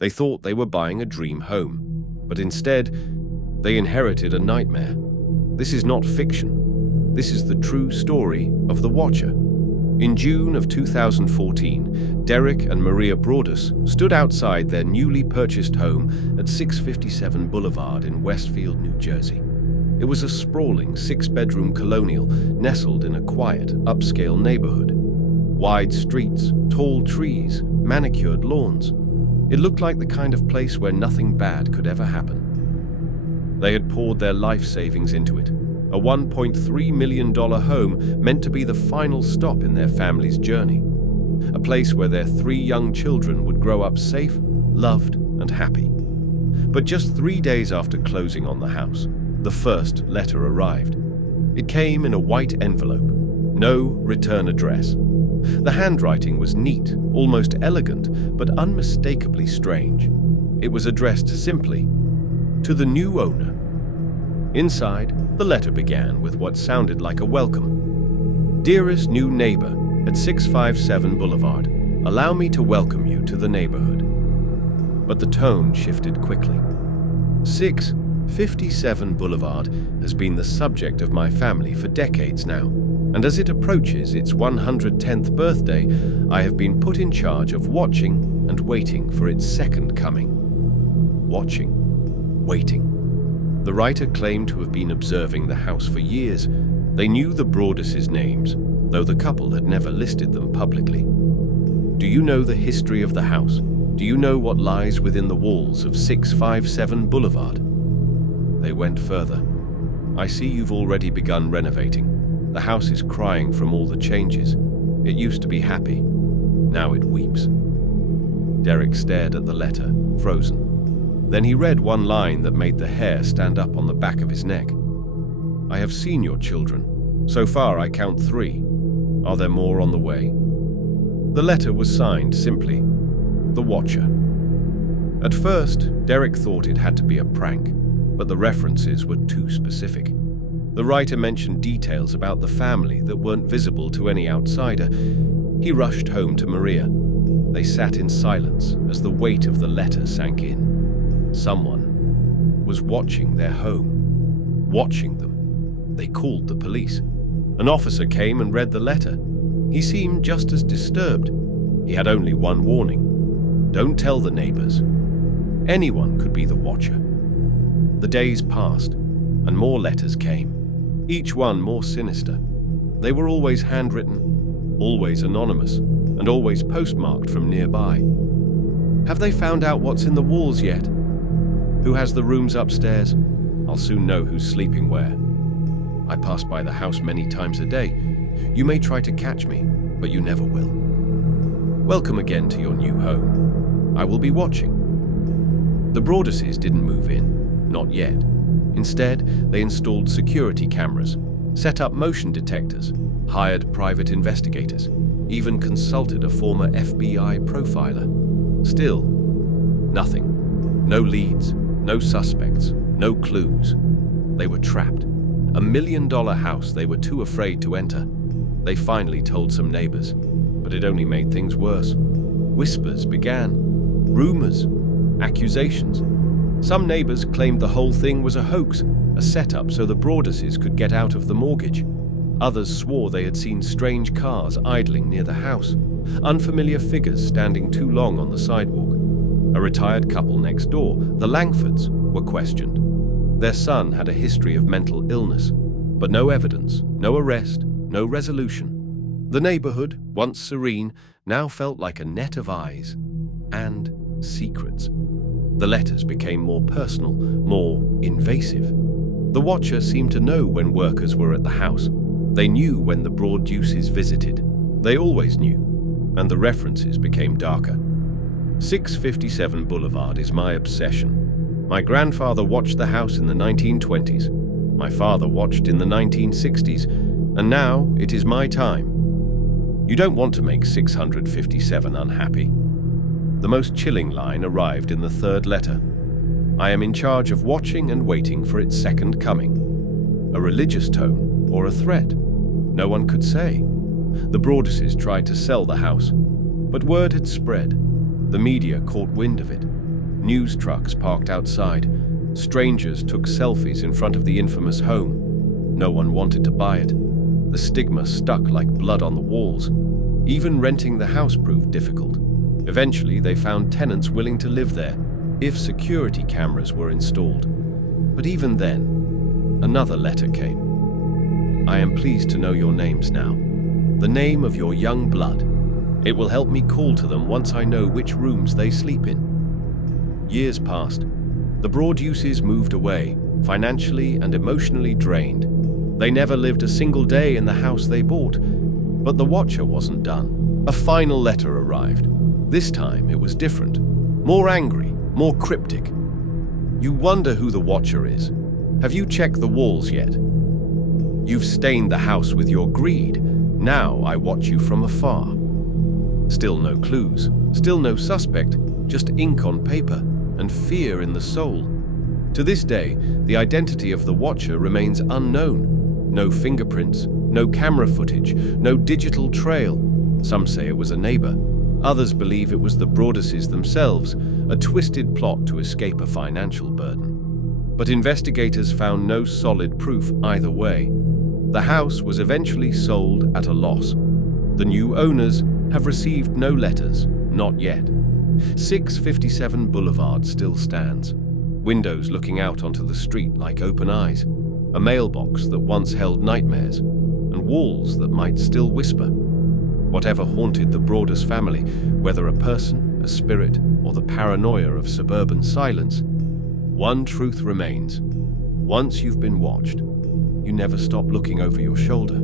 They thought they were buying a dream home, but instead, they inherited a nightmare. This is not fiction. This is the true story of the Watcher. In June of 2014, Derek and Maria Broadus stood outside their newly purchased home at 657 Boulevard in Westfield, New Jersey. It was a sprawling 6-bedroom colonial nestled in a quiet, upscale neighborhood. Wide streets, tall trees, manicured lawns. It looked like the kind of place where nothing bad could ever happen. They had poured their life savings into it, a $1.3 million home meant to be the final stop in their family's journey, a place where their 3 young children would grow up safe, loved, and happy. But just 3 days after closing on the house, the first letter arrived. It came in a white envelope, no return address. The handwriting was neat, almost elegant, but unmistakably strange. It was addressed simply, "To the new owner." Inside, the letter began with what sounded like a welcome. "Dearest new neighbor at 657 Boulevard, allow me to welcome you to the neighborhood." But the tone shifted quickly. 657 Boulevard has been the subject of my family for decades now, and as it approaches its 110th birthday, I have been put in charge of watching and waiting for its second coming. Watching, waiting. The writer claimed to have been observing the house for years. They knew the Broadus' names, though the couple had never listed them publicly. Do you know the history of the house? Do you know what lies within the walls of 657 Boulevard? They went further. I see you've already begun renovating. The house is crying from all the changes. It used to be happy. Now it weeps. Derek stared at the letter, frozen. Then he read one line that made the hair stand up on the back of his neck. "I have seen your children. So far I count 3. Are there more on the way?" The letter was signed simply, "The Watcher." At first, Derek thought it had to be a prank, but the references were too specific. The writer mentioned details about the family that weren't visible to any outsider. He rushed home to Maria. They sat in silence as the weight of the letter sank in. Someone was watching their home, watching them. They called the police. An officer came and read the letter. He seemed just as disturbed. He had only one warning: don't tell the neighbors. Anyone could be the Watcher. The days passed, and more letters came, each one more sinister. They were always handwritten, always anonymous, and always postmarked from nearby. Have they found out what's in the walls yet? Who has the rooms upstairs? I'll soon know who's sleeping where. I pass by the house many times a day. You may try to catch me, but you never will. Welcome again to your new home. I will be watching. The Broaduses didn't move in, not yet. Instead, they installed security cameras, set up motion detectors, hired private investigators, even consulted a former FBI profiler. Still, nothing. No leads, no suspects, no clues. They were trapped. $1 million house they were too afraid to enter. They finally told some neighbors, but it only made things worse. Whispers began, rumors, accusations. Some neighbors claimed the whole thing was a hoax, a setup so the Broaduses could get out of the mortgage. Others swore they had seen strange cars idling near the house, unfamiliar figures standing too long on the sidewalk. A retired couple next door, the Langfords, were questioned. Their son had a history of mental illness, but no evidence, no arrest, no resolution. The neighborhood, once serene, now felt like a net of eyes and secrets. The letters became more personal, more invasive. The Watcher seemed to know when workers were at the house. They knew when the Broaduses visited. They always knew, and the references became darker. 657 Boulevard is my obsession. My grandfather watched the house in the 1920s. My father watched in the 1960s, and now it is my time. You don't want to make 657 unhappy. The most chilling line arrived in the third letter. I am in charge of watching and waiting for its second coming. A religious tone or a threat? No one could say. The Broaduses tried to sell the house, but word had spread. The media caught wind of it. News trucks parked outside. Strangers took selfies in front of the infamous home. No one wanted to buy it. The stigma stuck like blood on the walls. Even renting the house proved difficult. Eventually, they found tenants willing to live there if security cameras were installed. But even then, another letter came. I am pleased to know your names now. The name of your young blood. It will help me call to them once I know which rooms they sleep in. Years passed. The Broaduses moved away, financially and emotionally drained. They never lived a single day in the house they bought. But the Watcher wasn't done. A final letter arrived. This time it was different. More angry, more cryptic. You wonder who the Watcher is. Have you checked the walls yet? You've stained the house with your greed. Now I watch you from afar. Still no clues, still no suspect, just ink on paper and fear in the soul. To this day, the identity of the Watcher remains unknown. No fingerprints, no camera footage, no digital trail. Some say it was a neighbor. Others believe it was the Broaduses themselves, a twisted plot to escape a financial burden. But investigators found no solid proof either way. The house was eventually sold at a loss. The new owners have received no letters, not yet. 657 Boulevard still stands. Windows looking out onto the street like open eyes. A mailbox that once held nightmares, and walls that might still whisper. Whatever haunted the Broadus family, whether a person, a spirit, or the paranoia of suburban silence, one truth remains. Once you've been watched, you never stop looking over your shoulder.